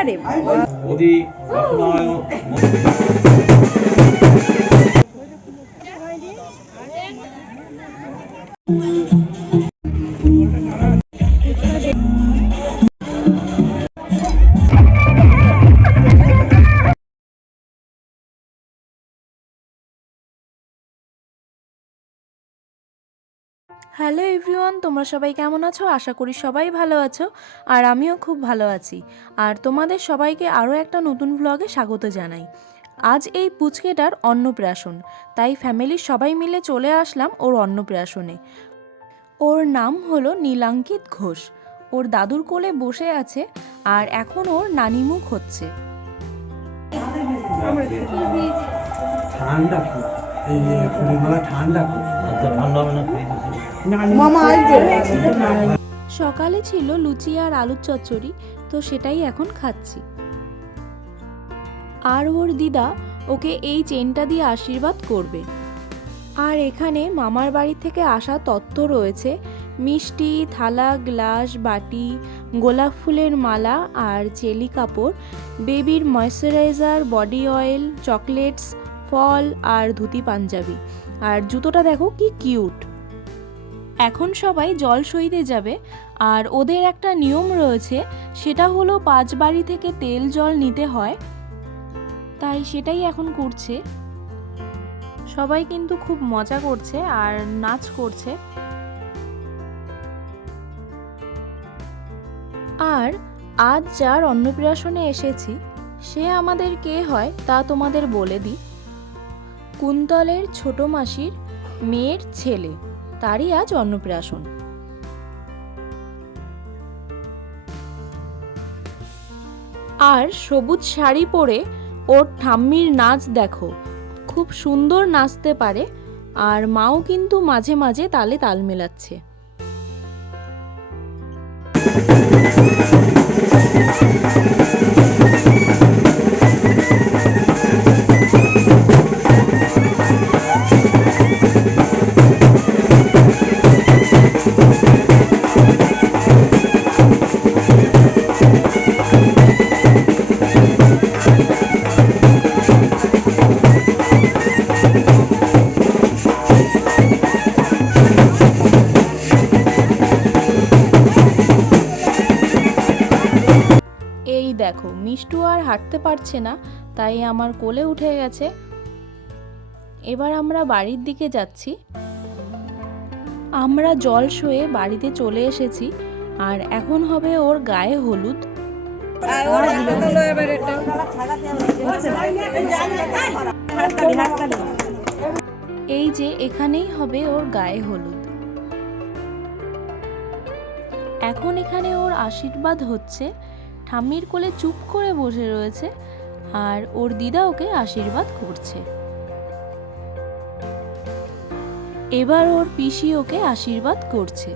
আরে hello everyone তোমরা সবাই কেমন আছো? আশা করি সবাই ভালো আছো আর আমিও খুব ভালো আছি। আর তোমাদের সবাইকে আরও একটা নতুন ব্লগে স্বাগত জানাই। আজ এই পুচকেটার অন্নপ্রাশন তাই ফ্যামিলির সবাই মিলে চলে আসলাম ওর অন্নপ্রাশনে। ওর নাম হলো নীলাঙ্কিত ঘোষ। ওর দাদুর কোলে বসে আছে আর এখন ওর নানিমুখ হচ্ছে। ঠান্ডা খুব এই ফুলমালা ঠান্ডা খুব। ঠান্ডা হবে না মামা সকালে ছিল লুচি আর আলুর চচ্চড়ি তো সেটাই এখন খাচ্ছি। আর ওর দিদা ওকে এই চেনটা দিয়ে আশীর্বাদ করবে। আর এখানে মামার বাড়ি থেকে আসা তত্ত্ব রয়েছে মিষ্টি থালা গ্লাস বাটি গোলাপ ফুলের মালা আর চেলি কাপড় বেবির ময়শ্চারাইজার বডি অয়েল চকলেটস ফল আর ধুতি পাঞ্জাবি। আর জুতোটা দেখো কি কিউট। এখন সবাই জল সইতে যাবে, আর ওদের একটা নিয়ম রয়েছে, সেটা হলো পাঁচ বাড়ি থেকে তেল জল নিতে হয়। তাই সেটাই এখন করছে। সবাই কিন্তু খুব মজা করছে আর নাচ করছে। আর আজ যার অন্নপ্রাশনে এসেছি, সে আমাদের কে হয় তা তোমাদের বলে দিই। কুন্তলের ছোট মাসির মেয়ের ছেলে। তারই আজ অন্নপ্রাশন। আর সবুজ শাড়ি পরে ওর ঠাম্মির নাচ দেখো, খুব সুন্দর নাচতে পারে, আর মাও কিন্তু মাঝে মাঝে তালে তাল মেলাচ্ছে। মিষ্টু আর হাঁটতে পারছে না, তাই আমার কোলে উঠে গেছে। এবার আমরা বাড়ির দিকে যাচ্ছি। আমরা জল সয়ে বাড়িতে চলে এসেছি, আর এখন হবে ওর গায়ে হলুদ। এই যে এখানেই হবে ওর গায়ে হলুদ। এখন এখানে ওর আশীর্বাদ হচ্ছে ঠাম্মির কোলে চুপ করে বসে রয়েছে আর ওর দিদা ওকে আশীর্বাদ করছে। এবার ওর পিসি ওকে আশীর্বাদ করছে।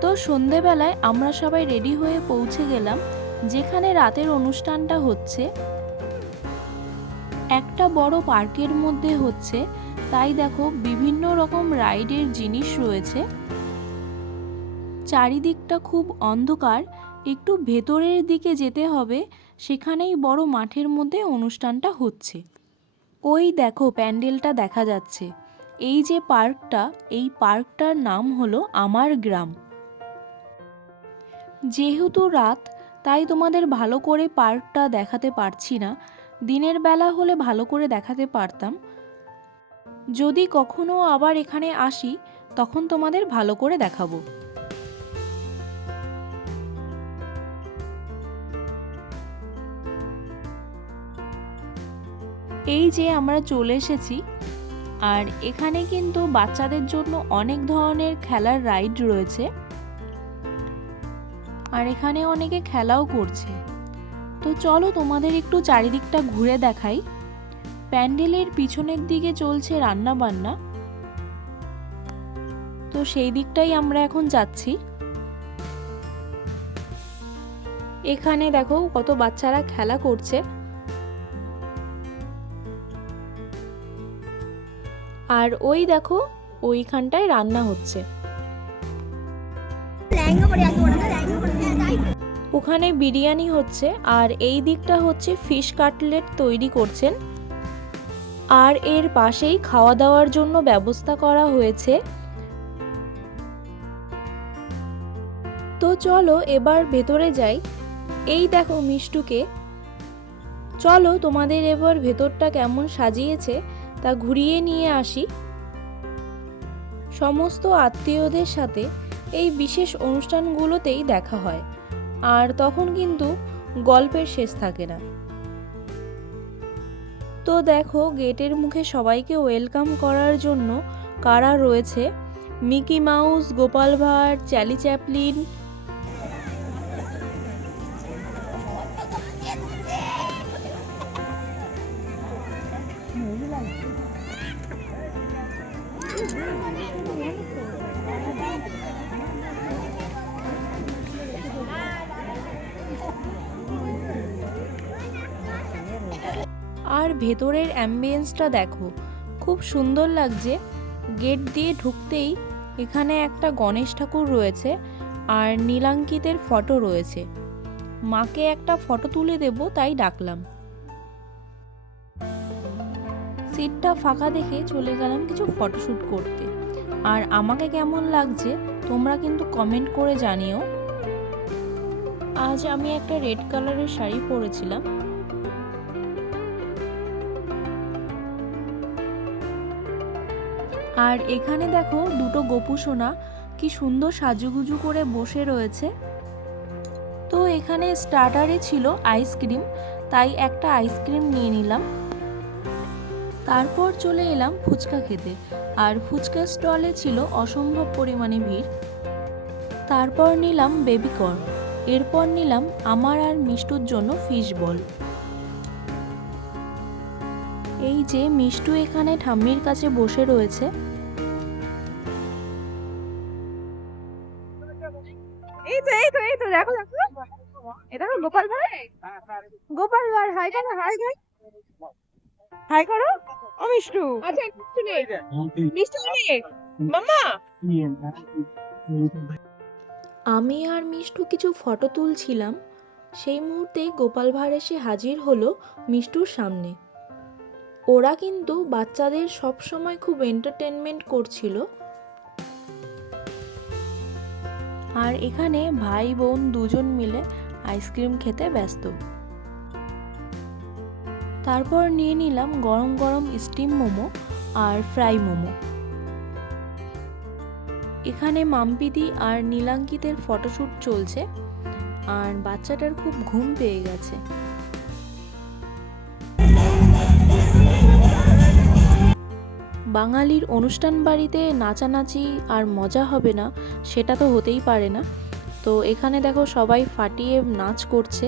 তো সন্ধেবেলায় আমরা সবাই রেডি হয়ে পৌঁছে গেলাম, যেখানে রাতের অনুষ্ঠানটা হচ্ছে। একটা বড় পার্কের মধ্যে হচ্ছে, তাই দেখো বিভিন্ন রকম রাইডের জিনিস রয়েছে। চারিদিকটা খুব অন্ধকার, একটু ভেতরের দিকে যেতে হবে, সেখানেই বড় মাঠের মধ্যে অনুষ্ঠানটা হচ্ছে। ওই দেখো প্যান্ডেলটা দেখা যাচ্ছে। এই যে পার্কটা, এই পার্কটার নাম হলো আমার গ্রাম। যেহেতু রাত, তাই তোমাদের ভালো করে পার্কটা দেখাতে পারছি না। দিনের বেলা হলে ভালো করে দেখাতে পারতাম। যদি কখনো আবার এখানে আসি, তখন তোমাদের ভালো করে দেখাবো। এই যে আমরা চলে এসেছি, আর এখানে কিন্তু বাচ্চাদের জন্য অনেক ধরনের খেলার রাইড রয়েছে। আর এখানে অনেকে খেলাও করছে। তো চলো তোমাদের একটু চারিদিকটা ঘুরে দেখাই। প্যান্ডেলের পিছনের দিকে চলছে রান্না বান্না তো সেই দিকটাই আমরা এখন যাচ্ছি। এখানে দেখো কত বাচ্চারা খেলা করছে। আর ওই দেখো, ওইখানটায় রান্না হচ্ছে। ওখানে বিরিয়ানি হচ্ছে, আর এই দিকটা হচ্ছে ফিশ কাটলেট তৈরি করছেন। আর এর পাশেই খাওয়া দাওয়ার জন্য ব্যবস্থা করা হয়েছে। তো চলো এবার ভেতরে যাই। এই দেখো মিষ্টুকে। চলো তোমাদের এবার ভেতরটা কেমন সাজিয়েছে। তা ঘুরিয়ে নিয়ে আসি। সমস্ত আত্মীয়দের সাথে এই বিশেষ অনুষ্ঠানগুলোতেই দেখা হয়, আর তখন কিন্তু গল্পের শেষ থাকে না। তো দেখো, গেটের মুখে সবাইকে ওয়েলকাম করার জন্য কারা রয়েছে? Mickey Mouse, Gopal Bhar Charlie Chaplin. আর ভেতরের অ্যাম্বিয়েন্সটা দেখো, খুব সুন্দর লাগছে। গেট দিয়ে ঢুকতেই এখানে একটা গণেশ ঠাকুর রয়েছে আর নীলাঙ্কিতের ফটো রয়েছে। মাকে একটা ফটো তুলে দেব, তাই ডাকলাম। সিটটা ফাঁকা দেখে চলে গেলাম কিছু ফটোশ্যুট করতে। আর আমাকে কেমন লাগছে, তোমরা কিন্তু কমেন্ট করে জানিও। আজ আমি একটা রেড কালারের শাড়ি পরেছিলাম। আর এখানে দেখো দুটো গোপু সোনা, কি সুন্দর সাজুগুজু করে বসে রয়েছে। তো এখানে স্টার্টারে ছিল আইসক্রিম তাই একটা আইসক্রিম নিয়ে নিলাম। তারপর চলে এলাম ফুচকা খেতে। আর ফুচকা স্টলে ছিল অসম্ভব পরিমাণে ভিড়। তারপর নিলাম বেবি কর্ন এরপর নিলাম আমার আর মিষ্টুর জন্য ফিশ বল এই যে মিষ্টু এখানে ঠাম্মির কাছে বসে রয়েছে। গোপাল ভাই গোপাল ভাই হাই হাই হাই হাই করো ও মিষ্টু আচ্ছা মিষ্টু নেই মিষ্টু নেই মামা আমি আর মিষ্টু কিছু ফটো তুলছিলাম। সেই মুহূর্তে গোপাল ভাঁড় এসে হাজির হলো মিষ্টুর সামনে। ওরা কিন্তু বাচ্চাদের সব সময় খুব এন্টারটেনমেন্ট করছিল। আর এখানে ভাই বোন দুজন মিলে আইসক্রিম খেতে ব্যস্ত। তারপর নিয়ে নিলাম গরম গরম স্টিম মোমো আর ফ্রাই মোমো। এখানে মাম্পিদি আর নীলাঙ্কিতের ফটোশ্যুট চলছে আর বাচ্চাটার খুব ঘুম পেয়ে গেছে। বাঙালির অনুষ্ঠান বাড়িতে নাচানাচি আর মজা হবে না, সেটা তো হতেই পারে না। তো এখানে দেখো সবাই ফাটিয়ে নাচ করছে।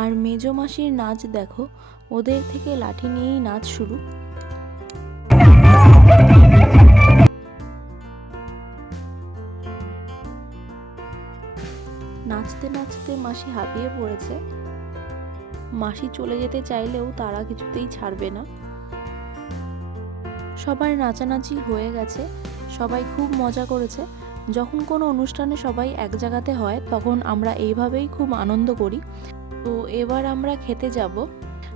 আর মেজো মাসির নাচ দেখো, ওদের থেকে লাঠি নিয়েই নাচ শুরু। নাচতে নাচতে মাসি হাঁপিয়ে পড়েছে। মাসি চলে যেতে চাইলেও তারা কিছুতেই ছাড়বে না। সবার নাচানাচি হয়ে গেছে, সবাই খুব মজা করেছে। যখন কোনো অনুষ্ঠানে সবাই এক জায়গাতে হয়, তখন আমরা এইভাবেই খুব আনন্দ করি। তো এবার আমরা খেতে যাব।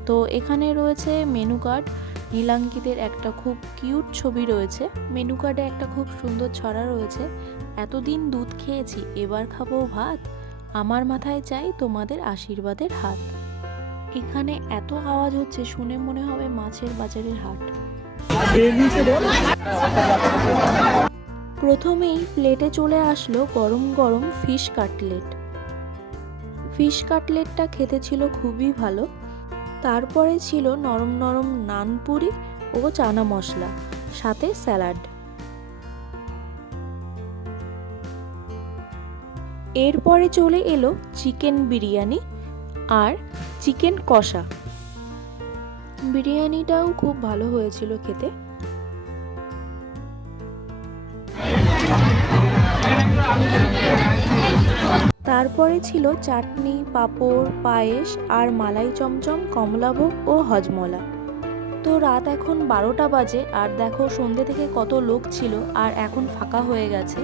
তো এখানে রয়েছে মেনু কার্ড। নীলাঙ্কিতের একটা খুব কিউট ছবি রয়েছে। মেনু কার্ডে একটা খুব সুন্দর ছড়া রয়েছে। এতদিন দুধ খেয়েছি, এবার খাব ভাত। আমার মাথায় চাই তোমাদের আশীর্বাদের হাত। এখানে এত আওয়াজ হচ্ছে, শুনে মনে হবে মাছের বাজারের হাট। প্রথমেই প্লেটে চলে আসলো গরম গরম ফিশ কাটলেট। ফিশ কাটলেটটা খেতে ছিল খুবই ভালো। তারপরে ছিল নরম নরম নানপুরি ও চানা মশলা, সাথে স্যালাড। এরপরে চলে এলো চিকেন বিরিয়ানি আর চিকেন কষা। বিরিয়ানিটাও খুব ভালো হয়েছিল খেতে। তারপরে ছিল চাটনি, পাঁপড়, পায়েস আর মালাই চমচম, কমলাভোগ ও হজমলা। তো রাত এখন বারোটা বাজে আর দেখো সন্ধ্যে থেকে কত লোক ছিল আর এখন ফাঁকা হয়ে গেছে।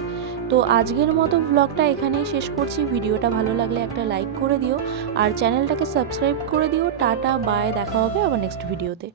তো আজকের মতো ব্লগটা এখানেই শেষ করছি। ভিডিওটা ভালো লাগলে একটা লাইক করে দিও আর চ্যানেলটাকে সাবস্ক্রাইব করে দিও। টাটা বাই দেখা হবে আবার নেক্সট ভিডিওতে